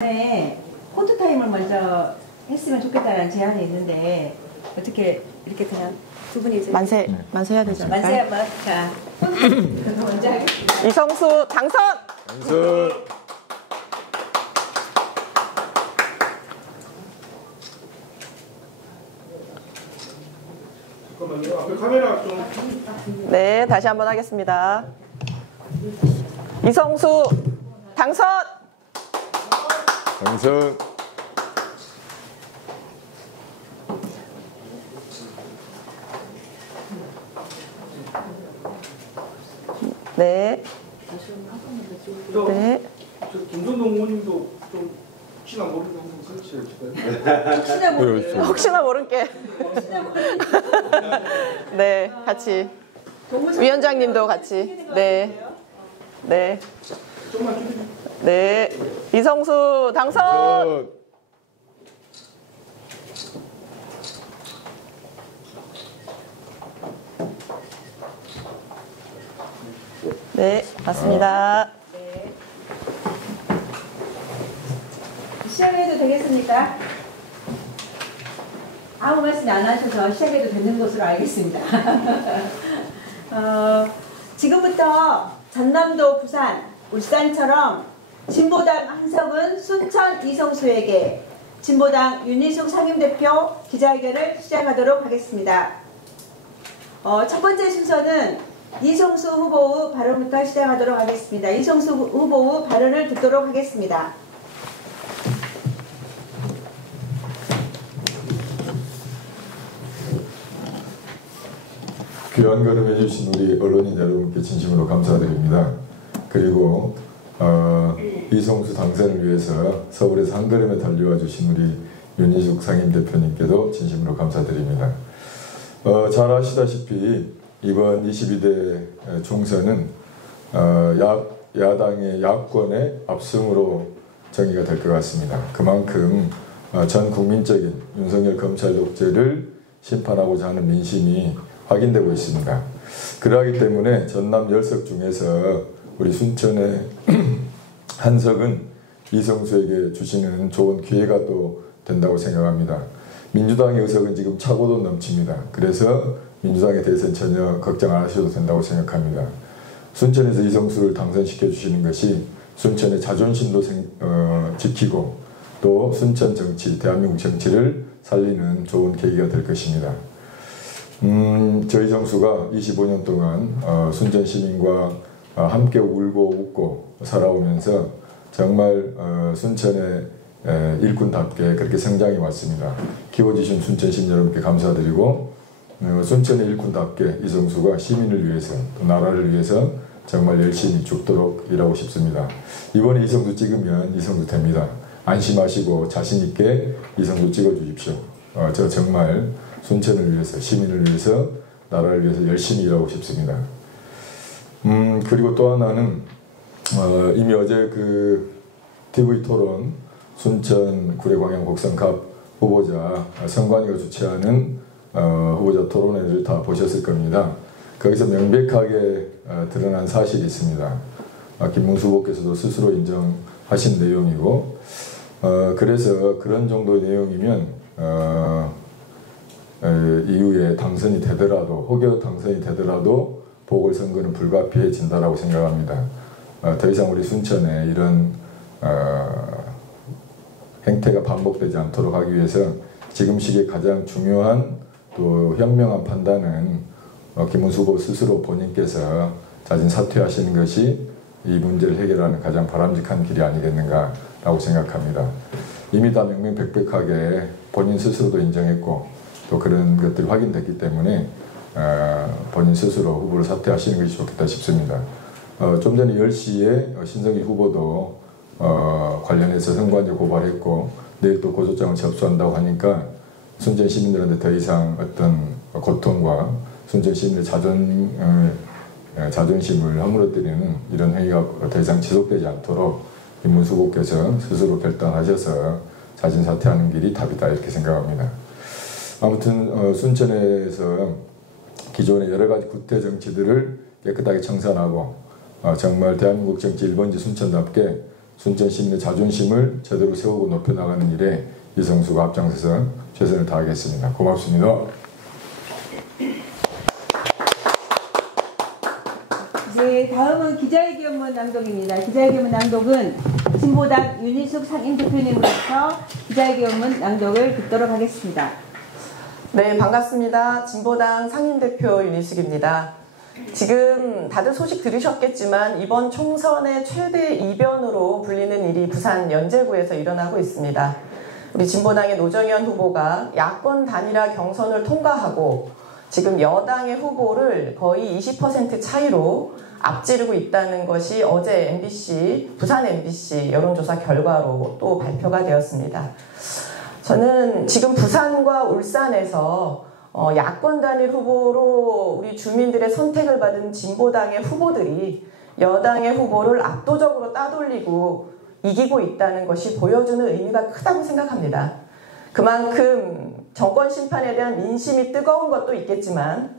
네, 포토 타임을 먼저 했으면 좋겠다는 제안이 있는데 어떻게 이렇게 그냥 두 분이 만세 해야 되지 않을까? 만세 한번 자 먼저 하겠습니다. 이성수 당선. 당선. 잠깐만요. 앞에 카메라 좀. 네, 다시 한번 하겠습니다. 이성수 당선. 당선. 네. 네. 저 김선동 의원님도 좀 혹시나 모르는 한번 설치해 주실까요? 혹시나 모르게 혹시나 모를게. 네, 같이. 위원장님도 같이. 네. 네. 좀만 줄이면. 네. 이성수 당선. 당선. 네, 맞습니다. 네. 시작해도 되겠습니까? 아무 말씀 안 하셔서 시작해도 되는 것으로 알겠습니다. 지금부터 전남도 부산, 울산처럼 진보당 한석은 순천 이성수에게 진보당 윤희숙 상임대표 기자회견을 시작하도록 하겠습니다. 첫 번째 순서는 이성수 후보의 발언부터 시작하도록 하겠습니다. 이성수 후보의 발언을 듣도록 하겠습니다. 귀한 걸음 해주신 우리 언론인 여러분께 진심으로 감사드립니다. 그리고 이성수 당선을 위해서 서울에서 한 걸음에 달려와 주신 우리 윤희숙 상임대표님께도 진심으로 감사드립니다. 잘 아시다시피 이번 22대 총선은 야당의 야권의 압승으로 정의가 될 것 같습니다. 그만큼 전 국민적인 윤석열 검찰 독재를 심판하고자 하는 민심이 확인되고 있습니다. 그러하기 때문에 전남 10석 중에서 우리 순천의 한석은 이성수에게 주시는 좋은 기회가 또 된다고 생각합니다. 민주당의 의석은 지금 차고도 넘칩니다. 그래서 민주당에 대해서는 전혀 걱정 안 하셔도 된다고 생각합니다. 순천에서 이성수를 당선시켜 주시는 것이 순천의 자존심도 지키고 또 순천 정치, 대한민국 정치를 살리는 좋은 계기가 될 것입니다. 저 이성수가 25년 동안 순천 시민과 함께 울고 웃고 살아오면서 정말 순천의 일꾼답게 그렇게 성장해 왔습니다. 키워주신 순천 시민 여러분께 감사드리고 순천의 일꾼답게 이성수가 시민을 위해서 또 나라를 위해서 정말 열심히 죽도록 일하고 싶습니다. 이번에 이성수 찍으면 이성수 됩니다. 안심하시고 자신있게 이성수 찍어주십시오. 저 정말 순천을 위해서 시민을 위해서 나라를 위해서 열심히 일하고 싶습니다. 그리고 또 하나는 이미 어제 그 TV토론 순천 구례광양 곡성갑 후보자 선관위가 주최하는 후보자 토론회를 다 보셨을 겁니다. 거기서 명백하게 드러난 사실이 있습니다. 김문수 후보께서도 스스로 인정하신 내용이고 그래서 그런 정도의 내용이면 이후에 당선이 되더라도 혹여 당선이 되더라도 보궐선거는 불가피해진다라고 생각합니다. 더 이상 우리 순천에 이런 행태가 반복되지 않도록 하기 위해서 지금 시기에 가장 중요한 또 현명한 판단은 김문수 후보 스스로 본인께서 자진 사퇴하시는 것이 이 문제를 해결하는 가장 바람직한 길이 아니겠는가라고 생각합니다. 이미 다 명명백백하게 본인 스스로도 인정했고 또 그런 것들이 확인됐기 때문에 본인 스스로 후보를 사퇴하시는 것이 좋겠다 싶습니다. 좀 전에 10시에 신성기 후보도 관련해서 선관위에 고발했고 내일 또 고소장을 접수한다고 하니까 순천 시민들한테 더 이상 어떤 고통과 순천 시민의 자존심을 허물어뜨리는 이런 행위가 더 이상 지속되지 않도록 김문수 후보께서 스스로 결단하셔서 자진 사퇴하는 길이 답이다 이렇게 생각합니다. 아무튼 순천에서 기존의 여러 가지 구태 정치들을 깨끗하게 청산하고 정말 대한민국 정치 1번지 순천답게 순천시민의 자존심을 제대로 세우고 높여나가는 일에 이성수가 앞장서서 최선을 다하겠습니다. 고맙습니다. 네, 다음은 기자회견문 낭독입니다. 기자회견문 낭독은 진보당 윤희숙 상임대표님으로서 기자회견문 낭독을 듣도록 하겠습니다. 네, 반갑습니다. 진보당 상임대표 윤희숙입니다. 지금 다들 소식 들으셨겠지만 이번 총선의 최대 이변으로 불리는 일이 부산 연제구에서 일어나고 있습니다. 우리 진보당의 노정현 후보가 야권 단일화 경선을 통과하고 지금 여당의 후보를 거의 20% 차이로 앞지르고 있다는 것이 어제 MBC, 부산 MBC 여론조사 결과로 또 발표가 되었습니다. 저는 지금 부산과 울산에서 야권 단일 후보로 우리 주민들의 선택을 받은 진보당의 후보들이 여당의 후보를 압도적으로 따돌리고 이기고 있다는 것이 보여주는 의미가 크다고 생각합니다. 그만큼 정권 심판에 대한 민심이 뜨거운 것도 있겠지만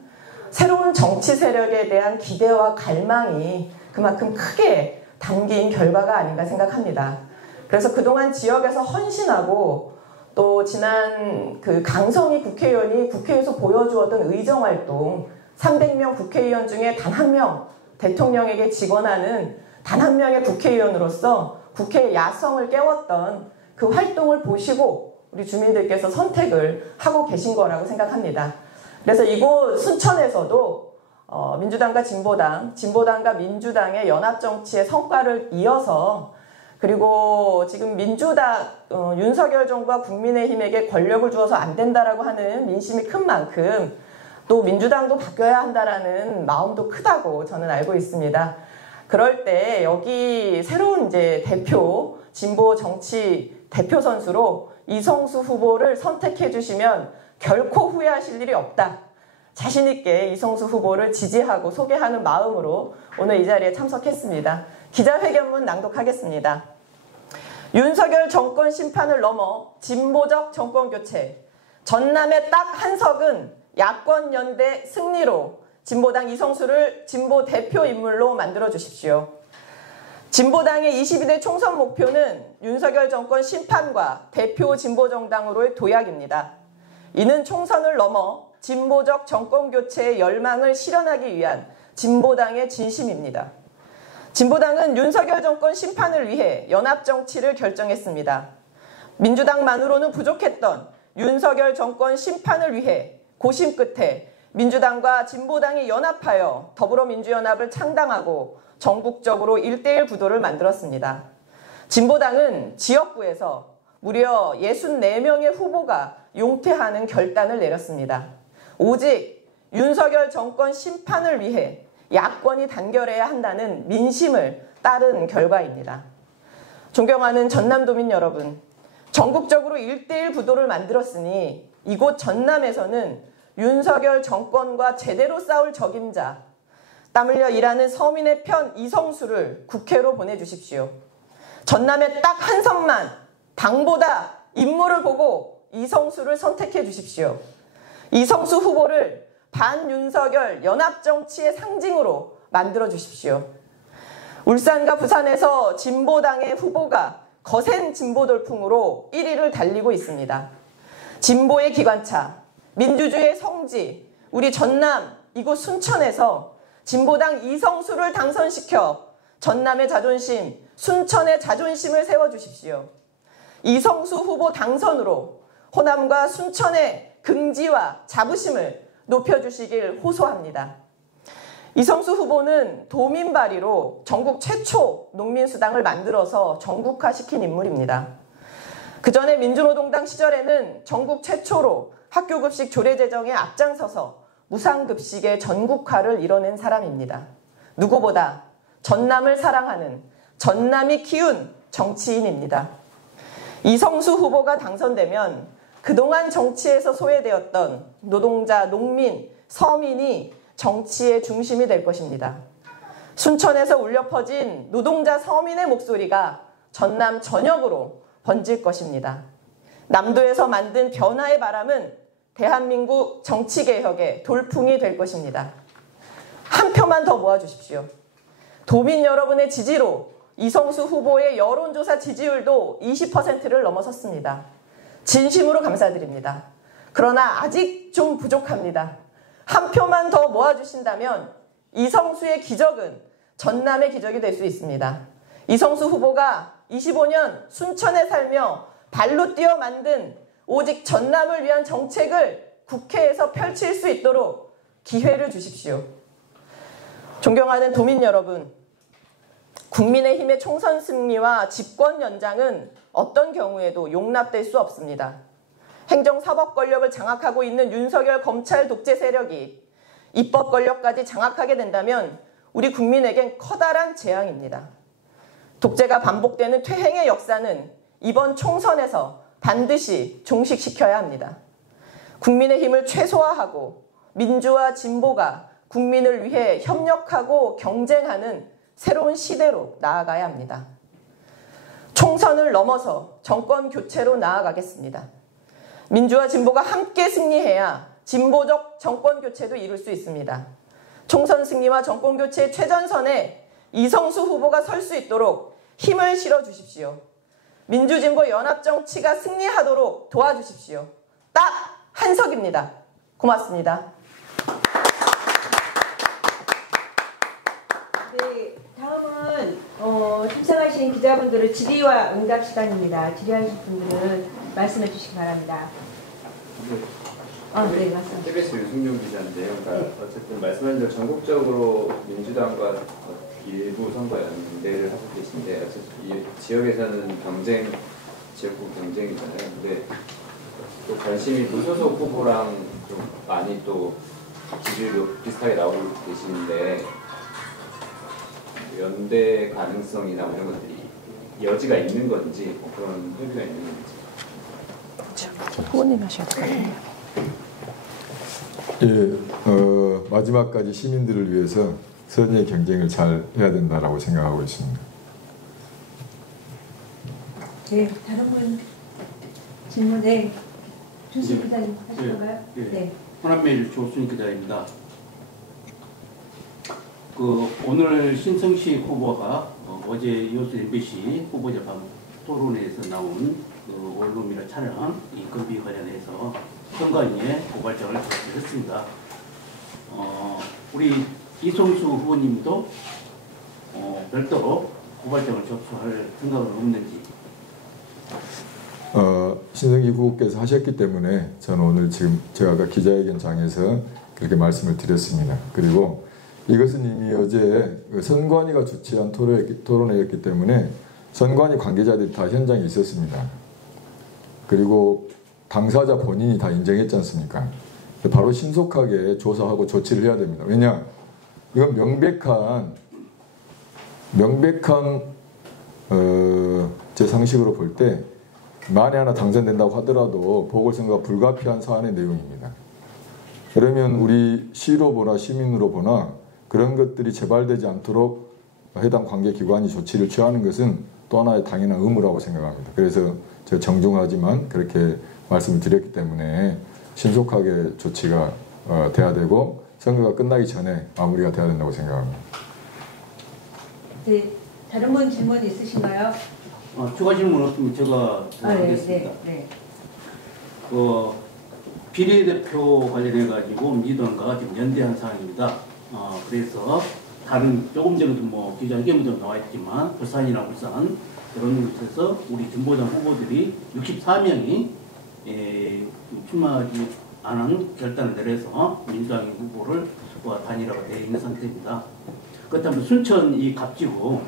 새로운 정치 세력에 대한 기대와 갈망이 그만큼 크게 담긴 결과가 아닌가 생각합니다. 그래서 그동안 지역에서 헌신하고 또 지난 그 강성희 국회의원이 국회에서 보여주었던 의정활동 300명 국회의원 중에 단 한 명 대통령에게 직원하는 단 한 명의 국회의원으로서 국회의 야성을 깨웠던 그 활동을 보시고 우리 주민들께서 선택을 하고 계신 거라고 생각합니다. 그래서 이곳 순천에서도 민주당과 진보당과 민주당의 연합정치의 성과를 이어서 그리고 지금 민주당 윤석열 정부와 국민의힘에게 권력을 주어서 안 된다라고 하는 민심이 큰 만큼 또 민주당도 바뀌어야 한다라는 마음도 크다고 저는 알고 있습니다. 그럴 때 여기 새로운 이제 대표 진보 정치 대표 선수로 이성수 후보를 선택해 주시면 결코 후회하실 일이 없다. 자신 있게 이성수 후보를 지지하고 소개하는 마음으로 오늘 이 자리에 참석했습니다. 기자회견문 낭독하겠습니다. 윤석열 정권 심판을 넘어 진보적 정권 교체. 전남의 딱 한 석은 야권 연대 승리로 진보당 이성수를 진보 대표 인물로 만들어 주십시오. 진보당의 22대 총선 목표는 윤석열 정권 심판과 대표 진보정당으로의 도약입니다. 이는 총선을 넘어 진보적 정권교체의 열망을 실현하기 위한 진보당의 진심입니다. 진보당은 윤석열 정권 심판을 위해 연합정치를 결정했습니다. 민주당만으로는 부족했던 윤석열 정권 심판을 위해 고심 끝에 민주당과 진보당이 연합하여 더불어민주연합을 창당하고 전국적으로 1대1 구도를 만들었습니다. 진보당은 지역구에서 무려 64명의 후보가 용퇴하는 결단을 내렸습니다. 오직 윤석열 정권 심판을 위해 야권이 단결해야 한다는 민심을 따른 결과입니다. 존경하는 전남도민 여러분, 전국적으로 1대1 구도를 만들었으니 이곳 전남에서는 윤석열 정권과 제대로 싸울 적임자, 땀 흘려 일하는 서민의 편 이성수를 국회로 보내주십시오. 전남의 딱 한 선만 당보다 인물을 보고 이성수를 선택해 주십시오. 이성수 후보를 반윤석열 연합정치의 상징으로 만들어 주십시오. 울산과 부산에서 진보당의 후보가 거센 진보 돌풍으로 1위를 달리고 있습니다. 진보의 기관차, 민주주의의 성지, 우리 전남 이곳 순천에서 진보당 이성수를 당선시켜 전남의 자존심, 순천의 자존심을 세워주십시오. 이성수 후보 당선으로 호남과 순천의 긍지와 자부심을 높여주시길 호소합니다. 이성수 후보는 도민 발의로 전국 최초 농민수당을 만들어서 전국화시킨 인물입니다. 그 전에 민주노동당 시절에는 전국 최초로 학교급식 조례 제정에 앞장서서 무상급식의 전국화를 이뤄낸 사람입니다. 누구보다 전남을 사랑하는 전남이 키운 정치인입니다. 이성수 후보가 당선되면 그동안 정치에서 소외되었던 노동자, 농민, 서민이 정치의 중심이 될 것입니다. 순천에서 울려 퍼진 노동자 서민의 목소리가 전남 전역으로 번질 것입니다. 남도에서 만든 변화의 바람은 대한민국 정치개혁의 돌풍이 될 것입니다. 한 표만 더 모아주십시오. 도민 여러분의 지지로 이성수 후보의 여론조사 지지율도 20%를 넘어섰습니다. 진심으로 감사드립니다. 그러나 아직 좀 부족합니다. 한 표만 더 모아주신다면 이성수의 기적은 전남의 기적이 될 수 있습니다. 이성수 후보가 25년 순천에 살며 발로 뛰어 만든 오직 전남을 위한 정책을 국회에서 펼칠 수 있도록 기회를 주십시오. 존경하는 도민 여러분, 국민의힘의 총선 승리와 집권 연장은 어떤 경우에도 용납될 수 없습니다. 행정사법 권력을 장악하고 있는 윤석열 검찰 독재 세력이 입법 권력까지 장악하게 된다면 우리 국민에겐 커다란 재앙입니다. 독재가 반복되는 퇴행의 역사는 이번 총선에서 반드시 종식시켜야 합니다. 국민의힘을 최소화하고 민주와 진보가 국민을 위해 협력하고 경쟁하는 새로운 시대로 나아가야 합니다. 총선을 넘어서 정권 교체로 나아가겠습니다. 민주와 진보가 함께 승리해야 진보적 정권 교체도 이룰 수 있습니다. 총선 승리와 정권 교체의 최전선에 이성수 후보가 설 수 있도록 힘을 실어 주십시오. 민주진보 연합 정치가 승리하도록 도와주십시오. 딱 한석입니다. 고맙습니다. 네, 다음은 참석하신 기자분들의 질의와 응답 시간입니다. 질의하실 분들은 말씀해 주시기 바랍니다. 네, 맞습니다. KBS 유승용 기자인데요. 그러니까 네. 어쨌든 말씀하신 대로 전국적으로 민주당과 일부 선거 연대를 하고 계신데 어쨌든 이 지역에서는 경쟁, 지역구 경쟁이잖아요. 근데 또 관심이 무소속 후보랑 좀 많이 또 지지율도 비슷하게 나오고 계시는데 연대 가능성이나 이런 것들이 여지가 있는 건지 뭐 그런 회의가 있는 건지. 후보님 하셔야 되거든요. 예, 마지막까지 시민들을 위해서 선의의 경쟁을 잘 해야 된다라고 생각하고 있습니다. 네, 다른 분 질문, 네. 조순 기자님 하실 건가요? 네. 호남매일 조순 기자입니다. 오늘 신성시 후보가 어제 여수 MBC 후보자방 토론회에서 나온 원룸이나 차량 이 건비 관련해서 선관위에 고발장을 접수했습니다. 우리 이성수 후보님도 별도로 고발장을 접수할 생각은 없는지. 신성기 후보께서 하셨기 때문에 저는 오늘 지금 제가 아까 기자회견장에서 그렇게 말씀을 드렸습니다. 그리고 이것은 이미 어제 선관위가 주최한 토론회였기 때문에 선관위 관계자들이 다 현장에 있었습니다. 그리고 당사자 본인이 다 인정했지 않습니까? 바로 신속하게 조사하고 조치를 해야 됩니다. 왜냐? 이건 명백한 제 상식으로 볼 때 만에 하나 당선된다고 하더라도 보궐선거가 불가피한 사안의 내용입니다. 그러면 우리 시로 보나 시민으로 보나 그런 것들이 재발되지 않도록 해당 관계기관이 조치를 취하는 것은 또 하나의 당연한 의무라고 생각합니다. 그래서 제가 정중하지만 그렇게 말씀을 드렸기 때문에 신속하게 조치가 돼야 되고 선거가 끝나기 전에 마무리가 돼야 된다고 생각합니다. 네, 다른 분 질문 있으신가요? 추가 질문 없으면 제가 하겠습니다. 네. 비례대표 관련해가지고 민주당과 지금 연대한 사항입니다. 그래서 다른 조금 전에도 뭐 기자회견도 나와 있지만 부산이나 울산 그런 곳에서 우리 진보당 후보들이 64명이 출마하지 않은 결단을 내려서 민주당의 후보를 단일화가 되어 있는 상태입니다. 그렇다면 순천 이 갑지구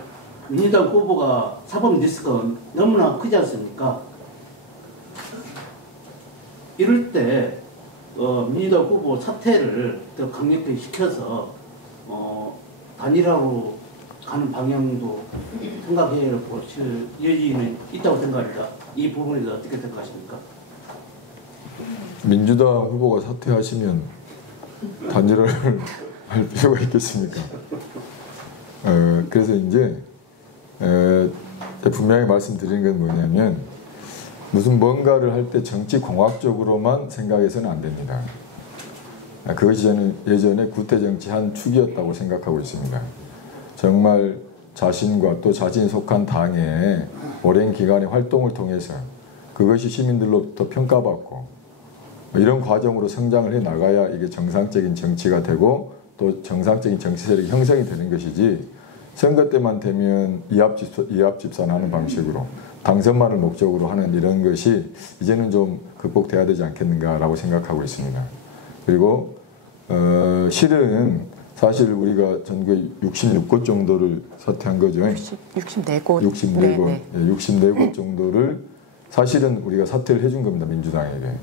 민주당 후보가 사법 리스크가 너무나 크지 않습니까? 이럴 때 민주당 후보 사퇴를 더 강력히 시켜서 단일화로 가는 방향도 생각해 보실 여지는 있다고 생각합니다. 이 부분에 대해서 어떻게 생각하십니까? 민주당 후보가 사퇴하시면 단일화를 할 필요가 있겠습니까? 그래서 이제 분명히 말씀드리는 건 뭐냐면 무슨 뭔가를 할 때 정치공학적으로만 생각해서는 안 됩니다. 그것이 저는 예전에 구태정치 한 축이었다고 생각하고 있습니다. 정말 자신과 또 자신이 속한 당의 오랜 기간의 활동을 통해서 그것이 시민들로부터 평가받고 이런 과정으로 성장을 해 나가야 이게 정상적인 정치가 되고 또 정상적인 정치 세력이 형성이 되는 것이지, 선거 때만 되면 이합집산하는 방식으로 당선만을 목적으로 하는 이런 것이 이제는 좀 극복돼야 되지 않겠는가라고 생각하고 있습니다. 그리고 실은 사실 우리가 전국에 66곳 정도를 사퇴한 거죠. 64곳. 64곳. 네. 64곳 정도를 사실은 우리가 사퇴를 해준 겁니다. 민주당에게.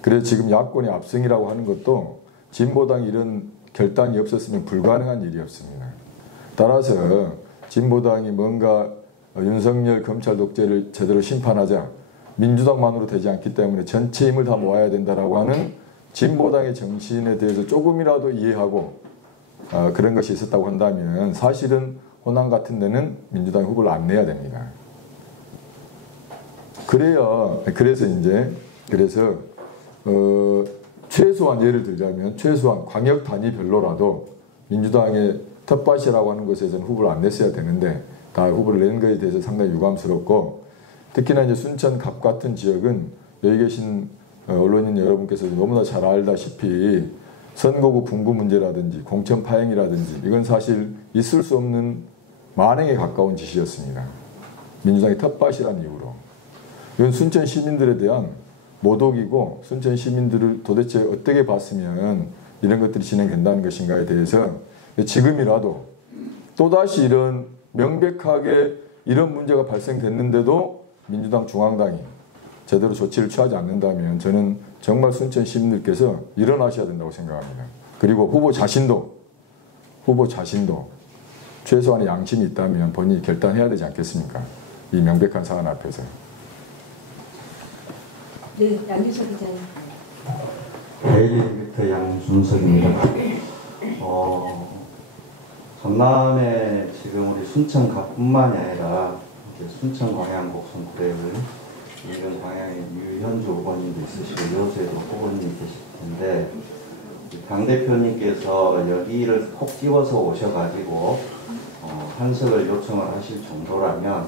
그래서 지금 야권의 압승이라고 하는 것도 진보당이 이런 결단이 없었으면 불가능한 일이었습니다. 따라서 진보당이 뭔가 윤석열 검찰 독재를 제대로 심판하자 민주당만으로 되지 않기 때문에 전체 힘을 다 모아야 된다라고 하는 진보당의 정신에 대해서 조금이라도 이해하고 그런 것이 있었다고 한다면 사실은 호남 같은 데는 민주당 후보를 안 내야 됩니다. 그래서 최소한 예를 들자면 최소한 광역 단위별로라도 민주당의 텃밭이라고 하는 곳에서는 후보를 안 냈어야 되는데 다 후보를 낸 것에 대해서 상당히 유감스럽고, 특히나 이제 순천 갑 같은 지역은 여기 계신 언론인 여러분께서 너무나 잘 알다시피 선거구 분부 문제라든지 공천 파행이라든지 이건 사실 있을 수 없는 만행에 가까운 짓이었습니다. 민주당의 텃밭이라는 이유로. 이건 순천 시민들에 대한 모독이고 순천 시민들을 도대체 어떻게 봤으면 이런 것들이 진행된다는 것인가에 대해서 지금이라도 또다시 이런 명백하게 이런 문제가 발생됐는데도 민주당 중앙당이 제대로 조치를 취하지 않는다면 저는 정말 순천 시민들께서 일어나셔야 된다고 생각합니다. 그리고 후보 자신도 최소한의 양심이 있다면 본인이 결단해야 되지 않겠습니까? 이 명백한 사안 앞에서. 네, 양규석 기자님. 데일리미터 양준석입니다. 전남에 지금 우리 순천 갑뿐만이 아니라 순천 광양 곡성 구례을 이런 광양에 유현주 후보님도 있으시고 여수에도 후보님 계실 텐데 당대표님께서 여기를 콕 집어서 오셔가지고 한석을 요청을 하실 정도라면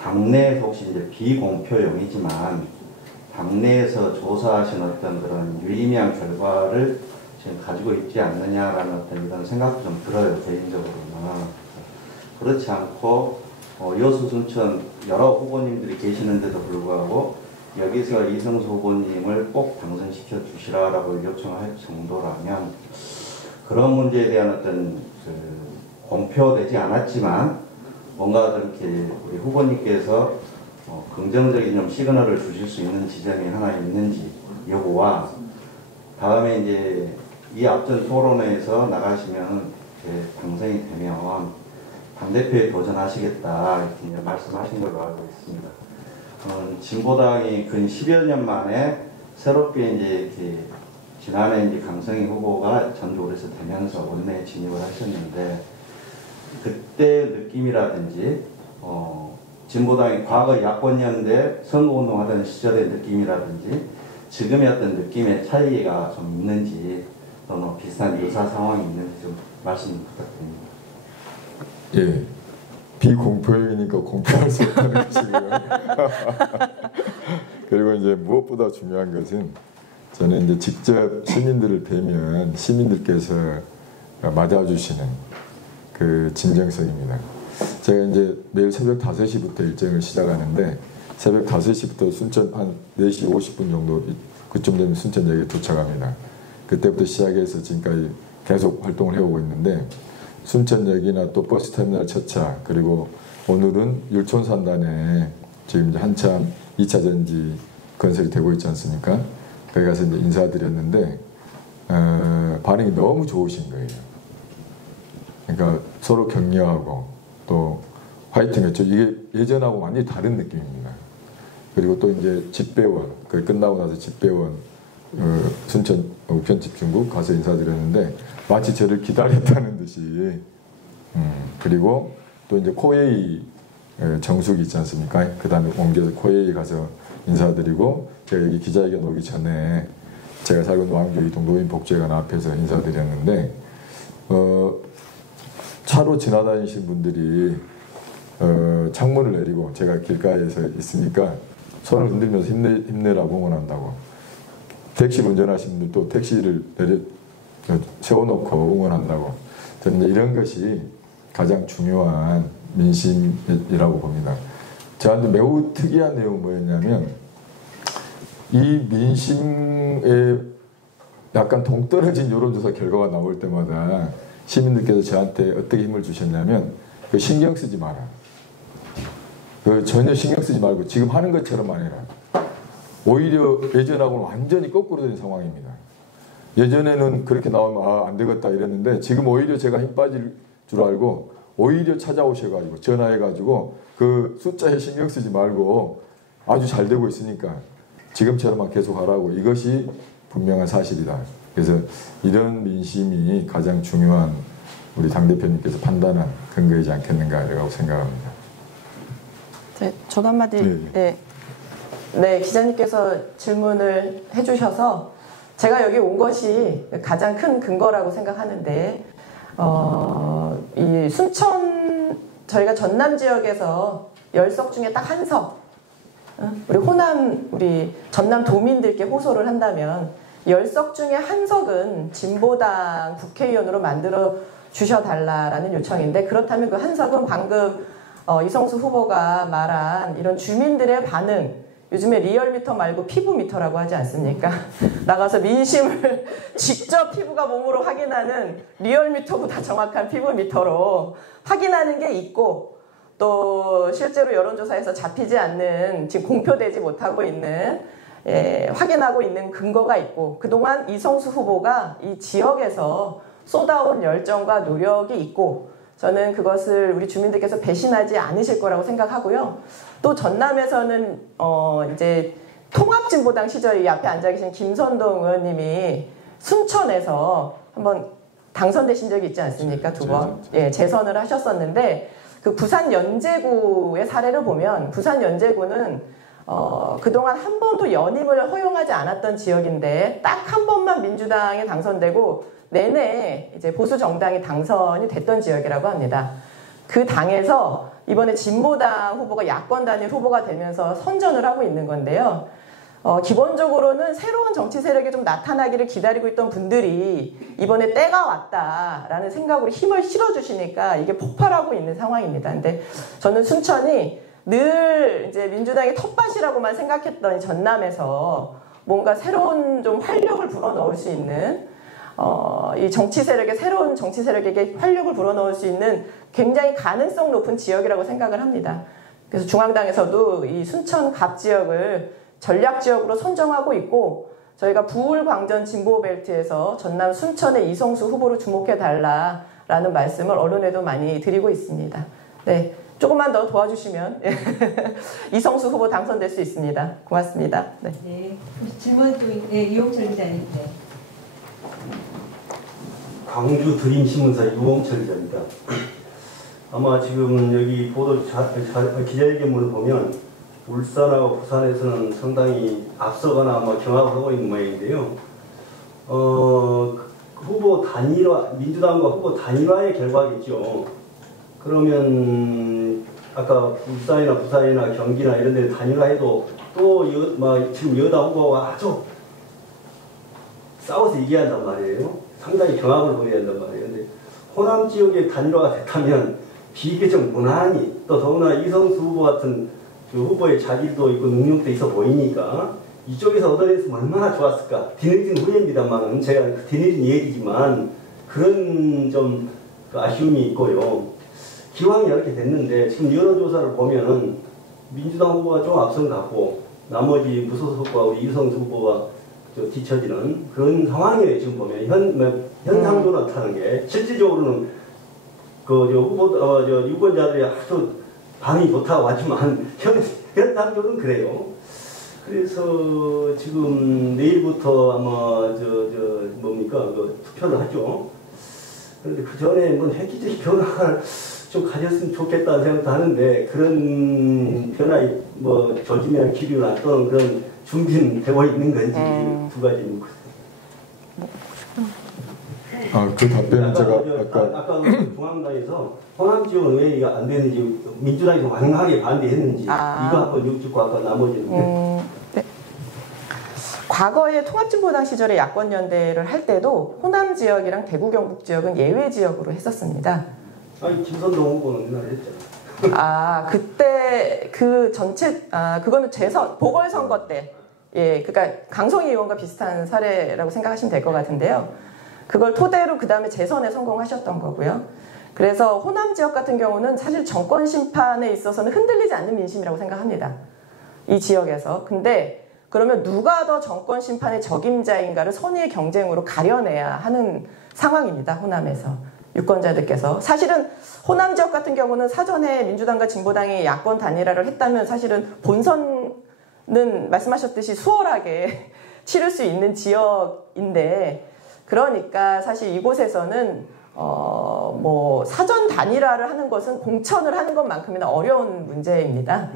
당내에서 혹시 이제 비공표용이지만 당내에서 조사하신 어떤 그런 유의미한 결과를 지금 가지고 있지 않느냐라는 어떤 이런 생각도 좀 들어요, 개인적으로는. 그렇지 않고 여수 순천 여러 후보님들이 계시는데도 불구하고 여기서 이성수 후보님을 꼭 당선시켜 주시라라고 요청할 정도라면 그런 문제에 대한 어떤 공표되지 않았지만 뭔가 이렇게 우리 후보님께서 긍정적인 좀 시그널을 주실 수 있는 지점이 하나 있는지 여부와 다음에 이제 이 앞전 토론회에서 나가시면 당선이 되면 당대표에 도전하시겠다 이렇게 말씀하신 걸로 알고 있습니다. 진보당이 근 10여 년 만에 새롭게 이제 이렇게 지난해 이제 강성희 후보가 전국에서 되면서 원내에 진입을 하셨는데 그때 느낌이라든지 진보당이 과거 야권연대 선거운동하던 시절의 느낌이라든지 지금의 어떤 느낌의 차이가 좀 있는지 또는 비슷한 유사 상황이 있는지 좀 말씀 부탁드립니다. 예, 비공표이니까 공표할 수 없다는 것이고요. 그리고 이제 무엇보다 중요한 것은 저는 이제 직접 시민들을 뵈면 시민들께서 맞아주시는 그 진정성입니다. 제가 이제 매일 새벽 5시부터 일정을 시작하는데 새벽 5시부터 순천 한 4시 50분 정도 그쯤 되면 순천역에 도착합니다. 그때부터 시작해서 지금까지 계속 활동을 해오고 있는데 순천역이나 또 버스터미널 첫차 그리고 오늘은 율촌산단에 지금 이제 한참 2차 전지 건설이 되고 있지 않습니까? 거기 가서 이제 인사드렸는데 반응이 너무 좋으신 거예요. 그러니까 서로 격려하고 또 화이팅했죠. 이게 예전하고 완전히 다른 느낌입니다. 그리고 또 이제 집배원, 그 끝나고 나서 집배원 순천 우편집중국 가서 인사드렸는데 마치 저를 기다렸다는 듯이 그리고 또 이제 코웨이 정숙이 있지 않습니까? 그 다음에 옮겨서 코웨이 가서 인사드리고 제가 여기 기자회견 오기 전에 제가 살고 있는 왕교 이동 노인복지회관 앞에서 인사드렸는데 차로 지나다니신 분들이 창문을 내리고 제가 길가에서 있으니까 손을 흔들면서 힘내라고 응원한다고. 택시 운전하시는 분들도 택시를 세워놓고 응원한다고. 저는 이런 것이 가장 중요한 민심이라고 봅니다. 저한테 매우 특이한 내용은 뭐였냐면 이 민심에 약간 동떨어진 여론조사 결과가 나올 때마다 시민들께서 저한테 어떻게 힘을 주셨냐면 신경 쓰지 마라. 전혀 신경 쓰지 말고 지금 하는 것처럼만 해라. 오히려 예전하고는 완전히 거꾸로 된 상황입니다. 예전에는 그렇게 나오면 안 되겠다 이랬는데 지금 오히려 제가 힘 빠질 줄 알고 오히려 찾아오셔가지고 전화해가지고 그 숫자에 신경 쓰지 말고 아주 잘 되고 있으니까 지금처럼만 계속 하라고. 이것이 분명한 사실이다. 그래서 이런 민심이 가장 중요한 우리 당대표님께서 판단한 근거이지 않겠는가라고 생각합니다. 네, 저도 한마디. 네, 기자님께서 질문을 해주셔서 제가 여기 온 것이 가장 큰 근거라고 생각하는데 이 순천 저희가 전남 지역에서 10석 중에 딱 한 석 우리 호남 우리 전남 도민들께 호소를 한다면 10석 중에 한 석은 진보당 국회의원으로 만들어 주셔달라라는 요청인데 그렇다면 그 한 석은 방금 이성수 후보가 말한 이런 주민들의 반응 요즘에 리얼미터 말고 피부미터라고 하지 않습니까? 나가서 민심을 직접 피부가 몸으로 확인하는 리얼미터보다 정확한 피부미터로 확인하는 게 있고 또 실제로 여론조사에서 잡히지 않는 지금 공표되지 못하고 있는 확인하고 있는 근거가 있고 그동안 이성수 후보가 이 지역에서 쏟아온 열정과 노력이 있고 저는 그것을 우리 주민들께서 배신하지 않으실 거라고 생각하고요. 또 전남에서는 이제 통합진보당 시절 이 앞에 앉아 계신 김선동 의원님이 순천에서 한번 당선되신 적이 있지 않습니까? 2번. 예, 재선을 하셨었는데 그 부산 연제구의 사례를 보면 부산 연제구는 그동안 한 번도 연임을 허용하지 않았던 지역인데 딱 한 번만 민주당에 당선되고 내내 이제 보수 정당이 당선이 됐던 지역이라고 합니다. 그 당에서 이번에 진보당 후보가 야권 단일 후보가 되면서 선전을 하고 있는 건데요. 기본적으로는 새로운 정치 세력이 좀 나타나기를 기다리고 있던 분들이 이번에 때가 왔다라는 생각으로 힘을 실어주시니까 이게 폭발하고 있는 상황입니다. 근데 저는 순천이 늘 이제 민주당의 텃밭이라고만 생각했던 이 전남에서 뭔가 새로운 좀 활력을 불어넣을 수 있는 이 정치 세력의 새로운 정치 세력에게 활력을 불어넣을 수 있는 굉장히 가능성 높은 지역이라고 생각을 합니다. 그래서 중앙당에서도 이 순천 갑 지역을 전략 지역으로 선정하고 있고 저희가 부울 광전 진보 벨트에서 전남 순천의 이성수 후보로 주목해 달라라는 말씀을 언론에도 많이 드리고 있습니다. 네, 조금만 더 도와주시면 이성수 후보 당선될 수 있습니다. 고맙습니다. 네. 네, 질문 또 이용철 기자님. 네. 광주 드림신문사 유홍철 기자입니다. 아마 지금 여기 보도 기자회견문을 보면 울산하고 부산에서는 상당히 앞서거나 아마 경합을 하고 있는 모양인데요. 후보 단일화, 민주당과 후보 단일화의 결과겠죠. 그러면 아까 울산이나 부산이나 경기나 이런 데 단일화해도 또 지금 여당 후보가 아주 싸워서 이겨야 한단 말이에요. 상당히 경합을 벌여야 한단 말이에요. 근데 호남 지역의 단일화가 됐다면 비교적 무난히 또 더구나 이성수 후보 같은 그 후보의 자질도 있고 능력도 있어 보이니까 이쪽에서 얻어냈으면 얼마나 좋았을까. 뒤늦은 후회입니다만 제가 뒤늦은 얘기지만 그런 좀 아쉬움이 있고요. 기왕이 이렇게 됐는데 지금 여론조사를 보면은 민주당 후보가 좀 앞선 것 같고 나머지 무소속 후보와 우리 이성수 후보가 뒤처지는 그런 상황이에요. 지금 보면 현상도 나타나는 게 실질적으로는 유권자들이 아주 반응이 좋다고 하지만 현상적으로는 그래요. 그래서 지금 내일부터 아마 투표를 하죠. 그런데 그 전에 획기적인 변화가 좀 가졌으면 좋겠다는 생각도 하는데 그런 변화의 조짐이나 기류나 또는 그런 준비는 되고 있는 건지 두 가지 묻고 그 답변은 제가 아까 중앙당에서 호남 지역은 왜 이거 안 되는지 민주당이 좀 강하게 반대했는지 이거 한번 여쭙고 아까 나머지는. 네. 과거에 통합진보당 시절에 야권연대를 할 때도 호남 지역이랑 대구 경북 지역은 예외 지역으로 했었습니다. 아니 김선동 후보는 옛날에 했잖아. 그때 그 전체 그거는 보궐선거 때 그러니까 강성희 의원과 비슷한 사례라고 생각하시면 될 것 같은데요. 그걸 토대로 그 다음에 재선에 성공하셨던 거고요. 그래서 호남 지역 같은 경우는 사실 정권 심판에 있어서는 흔들리지 않는 민심이라고 생각합니다. 이 지역에서. 근데 그러면 누가 더 정권 심판의 적임자인가를 선의의 경쟁으로 가려내야 하는 상황입니다. 호남에서. 유권자들께서. 사실은 호남 지역 같은 경우는 사전에 민주당과 진보당이 야권 단일화를 했다면 사실은 본선은 말씀하셨듯이 수월하게 치를 수 있는 지역인데 그러니까 사실 이곳에서는 사전 단일화를 하는 것은 공천을 하는 것만큼이나 어려운 문제입니다.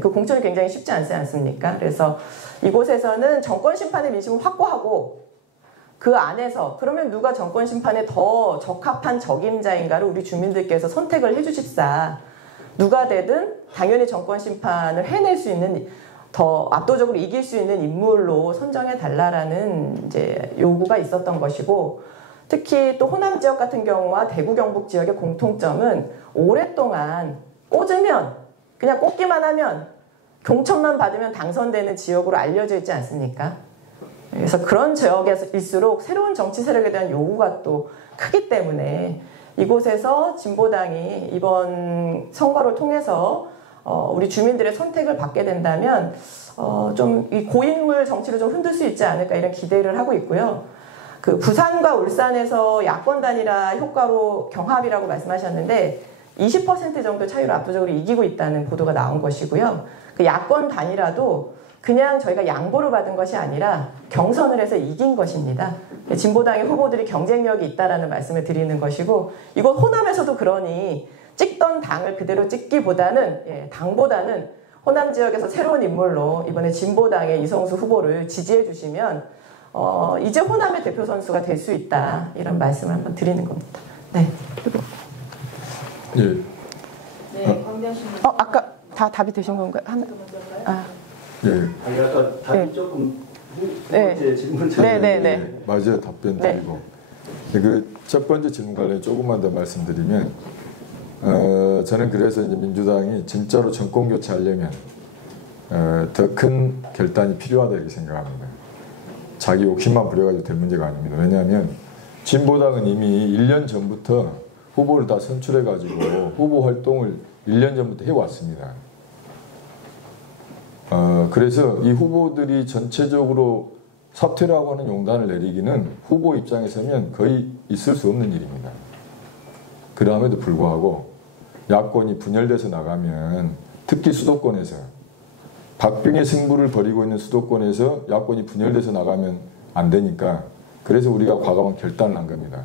그 공천이 굉장히 쉽지 않지 않습니까? 그래서 이곳에서는 정권 심판의 민심을 확보하고 그 안에서 그러면 누가 정권 심판에 더 적합한 적임자인가를 우리 주민들께서 선택을 해주십사. 누가 되든 당연히 정권 심판을 해낼 수 있는 더 압도적으로 이길 수 있는 인물로 선정해 달라라는 이제 요구가 있었던 것이고 특히 또 호남 지역 같은 경우와 대구 경북 지역의 공통점은 오랫동안 꽂으면 그냥 꽂기만 하면 경천만 받으면 당선되는 지역으로 알려져 있지 않습니까? 그래서 그런 지역일수록 새로운 정치 세력에 대한 요구가 또 크기 때문에 이곳에서 진보당이 이번 선거를 통해서 우리 주민들의 선택을 받게 된다면 좀 이 고인물 정치를 좀 흔들 수 있지 않을까 이런 기대를 하고 있고요. 그 부산과 울산에서 야권 단일화 효과로 경합이라고 말씀하셨는데 20% 정도 차이로 압도적으로 이기고 있다는 보도가 나온 것이고요. 그 야권 단일화도 그냥 저희가 양보를 받은 것이 아니라 경선을 해서 이긴 것입니다. 진보당의 후보들이 경쟁력이 있다라는 말씀을 드리는 것이고 이곳 호남에서도 그러니 찍던 당을 그대로 찍기보다는 당보다는 호남 지역에서 새로운 인물로 이번에 진보당의 이성수 후보를 지지해 주시면 이제 호남의 대표 선수가 될 수 있다 이런 말씀을 한번 드리는 겁니다. 네. 네, 광장신. 아까 다 답이 되신 건가요? 아니 아까 답이 조금 두 번째 질문처럼. 네. 맞아요. 답변 드리고. 그 첫 번째 질문 관련해 조금만 더 말씀드리면 저는 그래서 이제 민주당이 진짜로 정권 교체하려면 더 큰 결단이 필요하다 이렇게 생각합니다. 자기 욕심만 부려가지고 될 문제가 아닙니다. 왜냐하면 진보당은 이미 1년 전부터 후보를 다 선출해가지고 후보 활동을 1년 전부터 해왔습니다. 그래서 이 후보들이 전체적으로 사퇴라고 하는 용단을 내리기는 후보 입장에 서면 거의 있을 수 없는 일입니다. 그럼에도 불구하고 야권이 분열돼서 나가면 특히 수도권에서 박빙의 승부를 벌이고 있는 수도권에서 야권이 분열돼서 나가면 안 되니까 그래서 우리가 과감한 결단을 한 겁니다.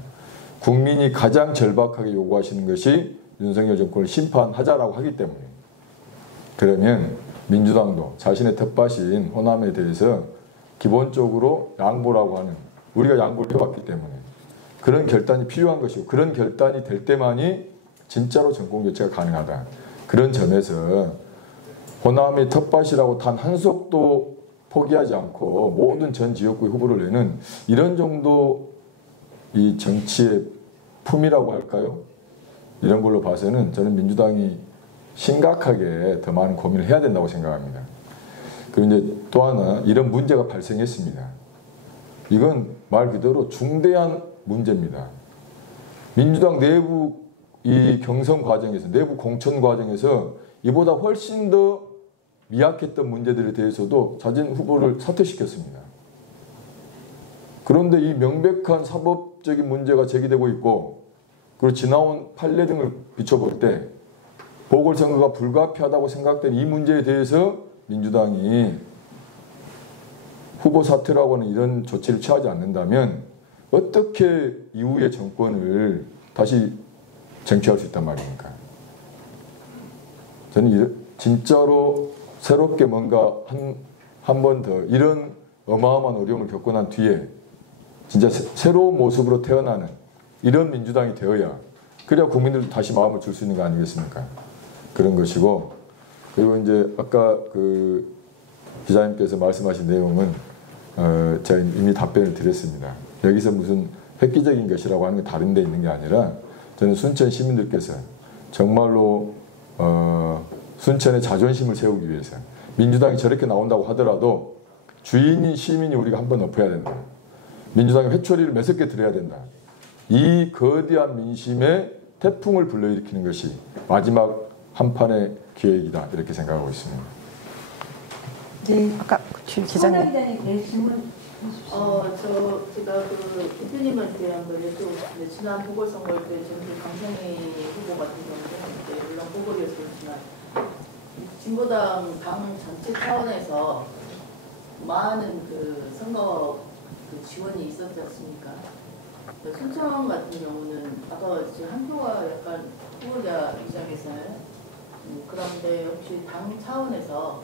국민이 가장 절박하게 요구하시는 것이 윤석열 정권을 심판하자라고 하기 때문에 그러면 민주당도 자신의 텃밭인 호남에 대해서 기본적으로 양보라고 하는 우리가 양보를 해왔기 때문에 그런 결단이 필요한 것이고 그런 결단이 될 때만이 진짜로 정권교체가 가능하다. 그런 점에서 호남의 텃밭이라고 단 한 석도 포기하지 않고 모든 전 지역구의 후보를 내는 이런 정도 이 정치의 품이라고 할까요? 이런 걸로 봐서는 저는 민주당이 심각하게 더 많은 고민을 해야 된다고 생각합니다. 그리고 이제 또 하나 이런 문제가 발생했습니다. 이건 말 그대로 중대한 문제입니다. 민주당 내부 이 경선 과정에서 내부 공천 과정에서 이보다 훨씬 더 미약했던 문제들에 대해서도 자진 후보를 사퇴시켰습니다. 그런데 이 명백한 사법적인 문제가 제기되고 있고 그리고 지나온 판례 등을 비춰볼 때 보궐선거가 불가피하다고 생각된 이 문제에 대해서 민주당이 후보 사퇴라고 하는 이런 조치를 취하지 않는다면 어떻게 이후의 정권을 다시 쟁취할 수 있단 말입니까? 저는 진짜로 새롭게 뭔가 한 번 더 이런 어마어마한 어려움을 겪고 난 뒤에 진짜 새로운 모습으로 태어나는 이런 민주당이 되어야 그래야 국민들 다시 마음을 줄 수 있는 거 아니겠습니까? 그런 것이고 그리고 이제 아까 그 기자님께서 말씀하신 내용은 제가 이미 답변을 드렸습니다. 여기서 무슨 획기적인 것이라고 하는 게 다른 데 있는 게 아니라 저는 순천 시민들께서 정말로 순천의 자존심을 세우기 위해서 민주당이 저렇게 나온다고 하더라도 주인인 시민이 우리가 한번 엎어야 된다. 민주당의 회초리를 몇십 개 들어야 된다. 이 거대한 민심의 태풍을 불러일으키는 것이 마지막 한판의 기획이다. 이렇게 생각하고 있습니다. 네. 아까 기자님. 황 기자님 질문. 제가 그 대표님한테 한 걸 여쭤보는데 지난 보궐선거 때 전주 강성희 후보 같은 경우는 물론 보궐이었지만 진보당 당 전체 차원에서 많은 그 선거 그 지원이 있었지 않습니까? 순천 같은 경우는 아까 지금 한 표가 약간 후보자 입장에서는 그런데 혹시 당 차원에서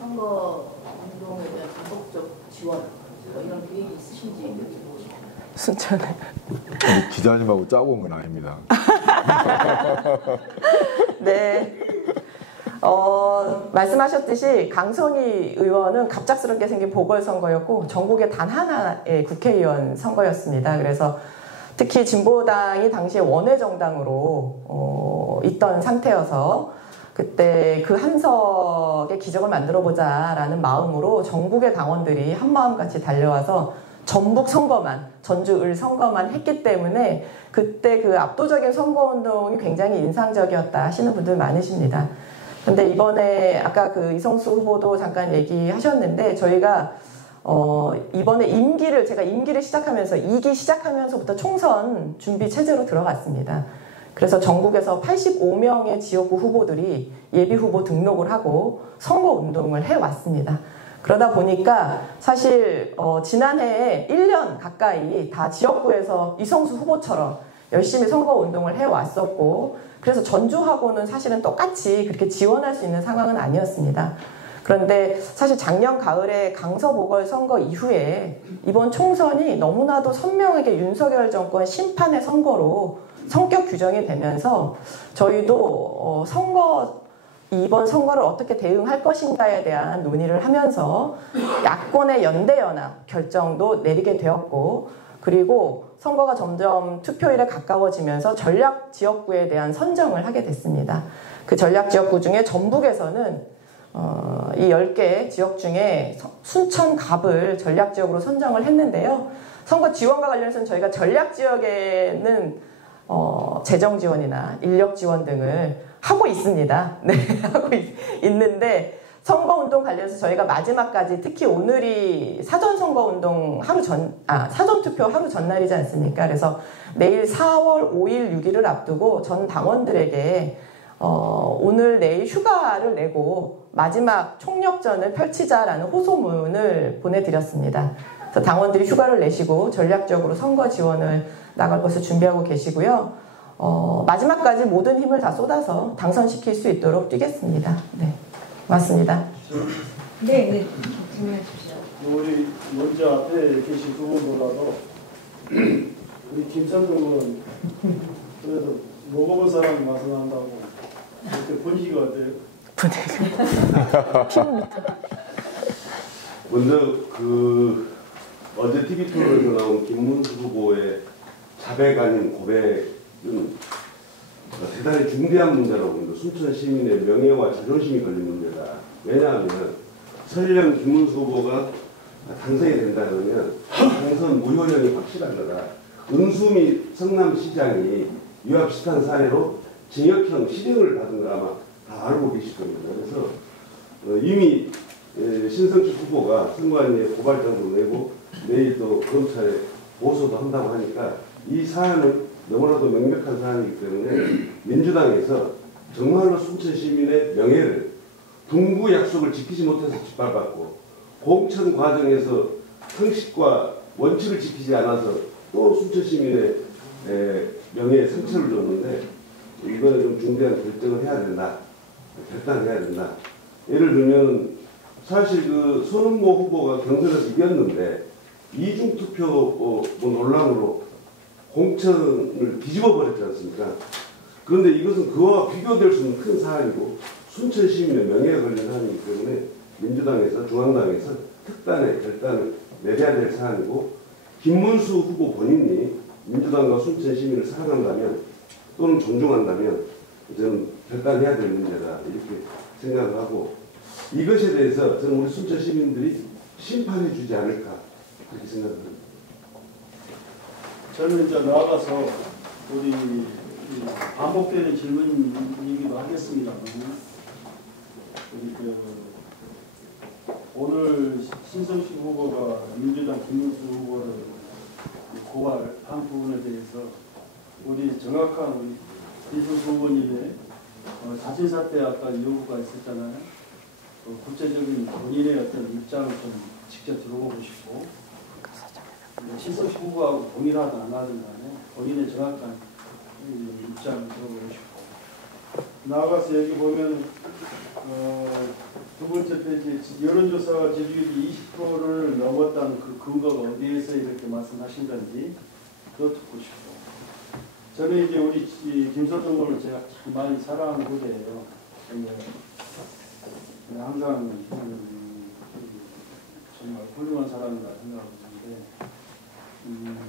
선거 운동에 대한 전폭적 지원 이런 계획이 있으신지 여쭤보고 싶어요. 순천에. 기자님하고 짜고 온 건 아닙니다. 네. 말씀하셨듯이 강성희 의원은 갑작스럽게 생긴 보궐선거였고 전국에 단 하나의 국회의원 선거였습니다. 그래서 특히 진보당이 당시에 원외정당으로 있던 상태여서 그때 그 한석의 기적을 만들어보자라는 마음으로 전국의 당원들이 한마음같이 달려와서 전북 선거만, 전주 을 선거만 했기 때문에 그때 그 압도적인 선거운동이 굉장히 인상적이었다 하시는 분들 많으십니다. 근데 이번에 아까 그 이성수 후보도 잠깐 얘기하셨는데 저희가 이번에 제가 임기를 시작하면서 2기 시작하면서부터 총선 준비 체제로 들어갔습니다. 그래서 전국에서 85명의 지역구 후보들이 예비 후보 등록을 하고 선거 운동을 해왔습니다. 그러다 보니까 사실 지난해에 1년 가까이 다 지역구에서 이성수 후보처럼 열심히 선거 운동을 해왔었고 그래서 전주하고는 사실은 똑같이 그렇게 지원할 수 있는 상황은 아니었습니다. 그런데 사실 작년 가을에 강서보궐선거 이후에 이번 총선이 너무나도 선명하게 윤석열 정권 심판의 선거로 성격 규정이 되면서 저희도 이번 선거를 어떻게 대응할 것인가에 대한 논의를 하면서 야권의 연대연합 결정도 내리게 되었고 그리고 선거가 점점 투표일에 가까워지면서 전략 지역구에 대한 선정을 하게 됐습니다. 그 전략 지역구 중에 전북에서는 이 10개 지역 중에 순천 갑을 전략 지역으로 선정을 했는데요. 선거 지원과 관련해서는 저희가 전략 지역에는 재정 지원이나 인력 지원 등을 하고 있습니다. 네, 하고 있는데 선거운동 관련해서 저희가 마지막까지 특히 오늘이 사전선거운동 사전투표 하루 전날이지 않습니까? 그래서 내일 4월 5일, 6일을 앞두고 전 당원들에게 오늘 내일 휴가를 내고 마지막 총력전을 펼치자라는 호소문을 보내드렸습니다. 그래서 당원들이 휴가를 내시고 전략적으로 선거 지원을 나갈 것을 준비하고 계시고요. 마지막까지 모든 힘을 다 쏟아서 당선시킬 수 있도록 뛰겠습니다. 네, 맞습니다. 네, 질문해 주시죠. 우리 먼저 앞에 계신 두 분보다도 우리 김상국은 그래도 먹어본 사람이 맛을 한다고 그때 분위기가 어때요? 먼저 어제 TV 토론에서 나온 김문수 후보의 자백 아닌 고백은 대단히 중대한 문제라고 봅니다. 순천 시민의 명예와 자존심이 걸린 문제다. 왜냐하면 설령 김문수 후보가 당선이 된다 그러면 당선 무효령이 확실한 거다. 은수미 성남시장이 이와 비슷한 사례로 징역형 실형을 받은 거 아마 다 알고 계실 겁니다. 그래서 이미 신성식 후보가 선관위에 고발장도 내고 내일 또 검찰에 보소도 한다고 하니까 이 사안은 너무나도 명백한 사안이기 때문에 민주당에서 정말로 순천 시민의 명예를 분구 약속을 지키지 못해서 짓밟았고 공천 과정에서 형식과 원칙을 지키지 않아서 또 순천 시민의 명예에 상처를 줬는데 이거는 좀 중대한 결정을 해야 된다. 결단을 해야 된다. 예를 들면 사실 그 손흥모 후보가 경선에서 이겼는데 이중투표 논란으로 공천을 뒤집어 버렸지 않습니까? 그런데 이것은 그와 비교될 수 있는 큰 사안이고 순천 시민의 명예가 걸린 사안이기 때문에 민주당에서 중앙당에서 특단의 결단을 내려야 될 사안이고 김문수 후보 본인이 민주당과 순천 시민을 사랑한다면 또는 존중한다면 저는 결단해야 될 문제다 이렇게 생각을 하고 이것에 대해서 저는 우리 순천 시민들이 심판해 주지 않을까 그렇게 생각합니다. 저는 이제 나아가서 우리 반복되는 질문이기도 하겠습니다만 우리 오늘 신성식 후보가 민주당 김문수 후보를 고발한 부분에 대해서 우리 정확한 우리 김문수 후보님의 자진 사퇴 아까 요구가 있었잖아요. 구체적인 본인의 어떤 입장을 좀 직접 들어보고 싶고 신성식 후보하고 동일하든 안 하든 간에 본인의 정확한 입장을 들어보고 싶고 나아가서 여기 보면 두 번째 페이지 여론조사 지지율이 20%를 넘었다는 그 근거가 어디에서 이렇게 말씀하신 건지 그거 듣고 싶고 저는 이제 우리 김석동 의원을 제가 참 많이 사랑하는 후배예요. 항상 정말 훌륭한 사람이라 생각하고 있는데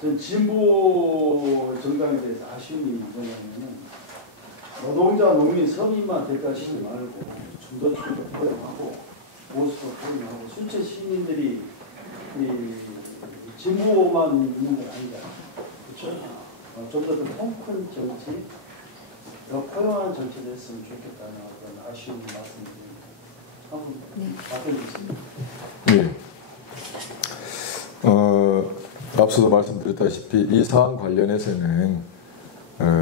전 진보 정당에 대해서 아쉬움이 뭐냐면 노동자, 농민, 서민만 대가시지 말고 좀 더 포용하고 보수도 포용하고 순천 시민들이 진보만 있는 건 아니잖아요. 그렇죠? 좀 더 통큰 정치, 더 포용한 정치를 했으면 좋겠다는 그런 아쉬움을 말씀드립니다. 한번 답변 주십니다. 앞서도 말씀드렸다시피 이 사안 관련해서는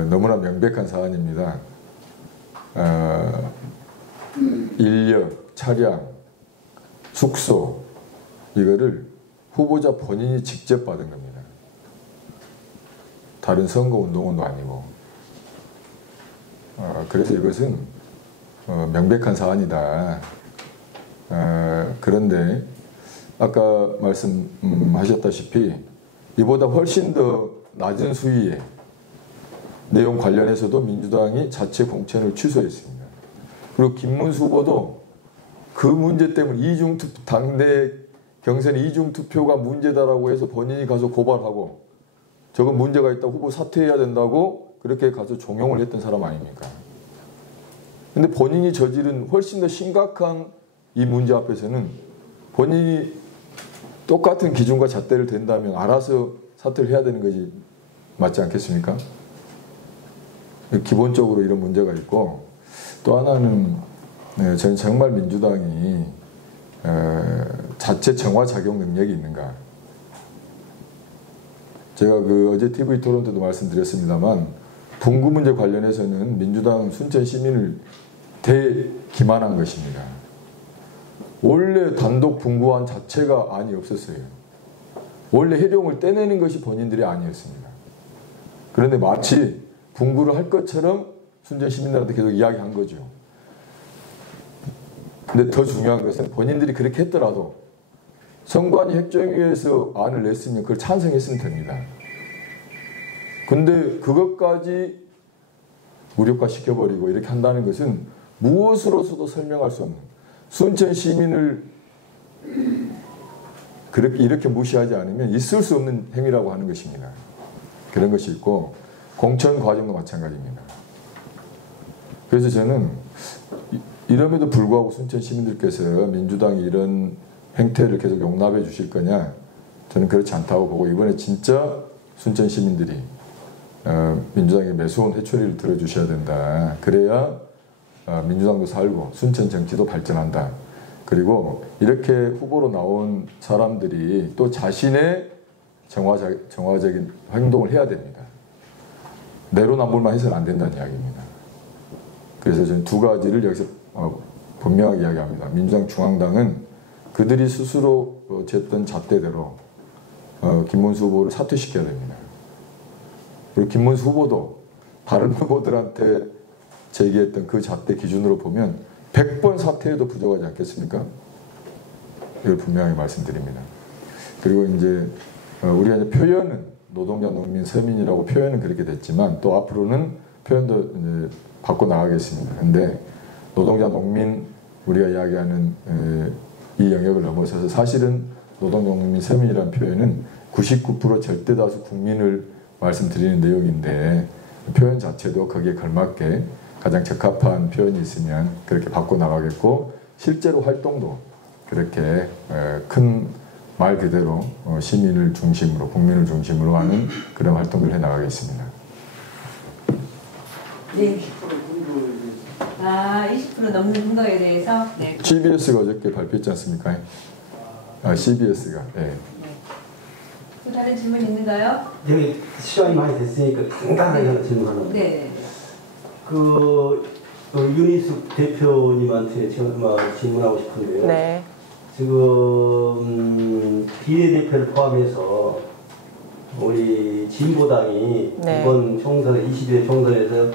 너무나 명백한 사안입니다. 인력, 차량, 숙소 이거를 후보자 본인이 직접 받은 겁니다. 다른 선거운동원도 아니고 그래서 이것은 명백한 사안이다. 그런데 아까 말씀하셨다시피 이보다 훨씬 더 낮은 수위의 내용 관련해서도 민주당이 자체 공천을 취소했습니다. 그리고 김문수 후보도 그 문제 때문에 당내 경선 이중투표가 문제다라고 해서 본인이 가서 고발하고 저건 문제가 있다 후보 사퇴해야 된다고 그렇게 가서 종용을 했던 사람 아닙니까? 근데 본인이 저지른 훨씬 더 심각한 이 문제 앞에서는 본인이 똑같은 기준과 잣대를 댄다면 알아서 사퇴를 해야 되는 것이 맞지 않겠습니까? 기본적으로 이런 문제가 있고 또 하나는 저는 정말 민주당이 자체 정화작용 능력이 있는가. 제가 어제 TV 토론 때도 말씀드렸습니다만 분구 문제 관련해서는 민주당 순천 시민을 대기만한 것입니다. 원래 단독 분구안 자체가 안이 없었어요. 원래 해룡을 떼내는 것이 본인들이 아니었습니다. 그런데 마치 분구를 할 것처럼 순천 시민들한테 계속 이야기한 거죠. 근데 더 중요한 것은 본인들이 그렇게 했더라도 선관위 핵정위에서 안을 냈으면 그걸 찬성했으면 됩니다. 근데 그것까지 무력화 시켜버리고 이렇게 한다는 것은 무엇으로서도 설명할 수 없는 순천 시민을 이렇게 무시하지 않으면 있을 수 없는 행위라고 하는 것입니다. 그런 것이 있고 공천 과정도 마찬가지입니다. 그래서 저는 이럼에도 불구하고 순천 시민들께서 민주당이 이런 행태를 계속 용납해 주실 거냐 저는 그렇지 않다고 보고 이번에 진짜 순천 시민들이 민주당의 매서운 회초리를 들어주셔야 된다. 그래야 민주당도 살고 순천 정치도 발전한다. 그리고 이렇게 후보로 나온 사람들이 또 자신의 정화적인 행동을 해야 됩니다. 내로남불만 해서는 안 된다는 이야기입니다. 그래서 저는 두 가지를 여기서 분명하게 이야기합니다. 민주당 중앙당은 그들이 스스로 쟀던 잣대대로 김문수 후보를 사퇴시켜야 됩니다. 그리고 김문수 후보도 다른 후보들한테 제기했던 그 잣대 기준으로 보면 100번 사퇴해도 부족하지 않겠습니까? 이걸 분명히 말씀드립니다. 그리고 이제 우리가 이제 표현은 노동자, 농민, 서민이라고 표현은 그렇게 됐지만 또 앞으로는 표현도 이제 바꿔 나가겠습니다. 근데 노동자, 농민 우리가 이야기하는 이 영역을 넘어서서 사실은 노동자, 농민, 서민이라는 표현은 99% 절대다수 국민을 말씀드리는 내용인데 표현 자체도 거기에 걸맞게 가장 적합한 표현이 있으면 그렇게 바꿔 나가겠고 실제로 활동도 그렇게 큰 말 그대로 시민을 중심으로 국민을 중심으로 하는 그런 활동을 해 나가겠습니다. 네. 20% 넘는 분거에 대해서 네. CBS가 어저께 발표했지 않습니까? CBS가. 네. 또 다른 질문 있는가요? 여기 시간이 많이 됐으니까 간단하게 하나 질문 하나. 네. 윤희숙 대표님한테 질문하고 싶은데요. 네. 지금 비례대표를 포함해서 우리 진보당이 네. 이번 총선에 22대 총선에서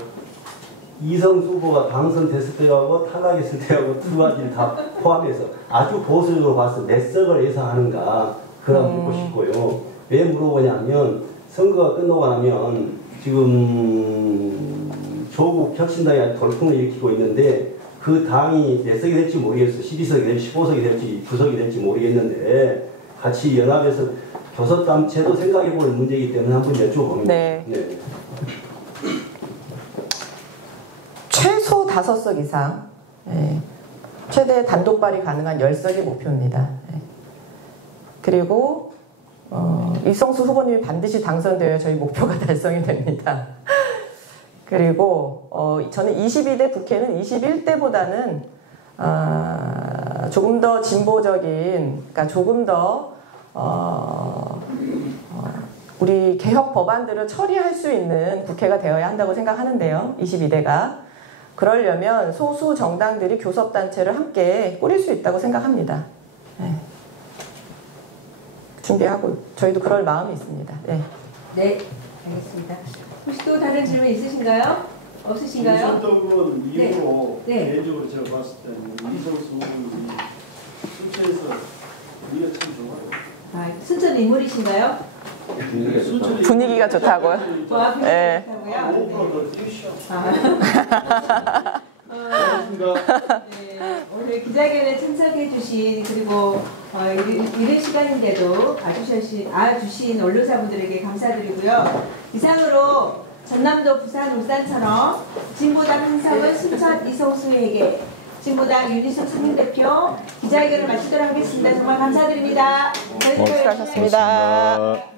이성수 후보가 당선됐을 때하고 탈락했을 때하고 두 가지를 다 포함해서 아주 보수적으로 봐서 몇 석을 예상하는가 그걸 묻고 싶고요. 왜 물어보냐면 선거가 끝나고 나면 지금 조국 혁신당이 돌풍을 일으키고 있는데 그 당이 몇 석이 될지 모르겠어요. 12석이 될지 15석이 될지 9석이 될지 모르겠는데 같이 연합해서 교섭단체도 생각해볼 문제이기 때문에 한번 여쭤봅니다. 네. 네. 최소 5석 이상, 최대 단독 발의 가능한 10석이 목표입니다. 그리고 이성수 후보님이 반드시 당선되어야 저희 목표가 달성이 됩니다. 그리고 저는 22대 국회는 21대보다는 조금 더 진보적인, 그러니까 조금 더 우리 개혁 법안들을 처리할 수 있는 국회가 되어야 한다고 생각하는데요. 22대가. 그러려면 소수 정당들이 교섭단체를 함께 꾸릴 수 있다고 생각합니다. 네. 준비하고 저희도 그럴 마음이 있습니다. 네. 네, 알겠습니다. 혹시 또 다른 질문 있으신가요? 없으신가요? 김선덕은 이후로 네. 개인적으로 제가 봤을 때는 이성수 후보는 순천에서 분위기가 참 좋아요. 순천 인물이신가요? 분위기가 좋다고요? 분위기가 네. 좋다고요? 네, 오늘 기자회견에 참석해 주신 그리고 이른 시간인데도 와주신 언론사분들에게 감사드리고요. 이상으로 전남도, 부산, 울산처럼 진보당 한석은 순천 이성수에게, 진보당 윤희숙 상임대표 기자회견을 마치도록 하겠습니다. 정말 감사드립니다. 수고하셨습니다.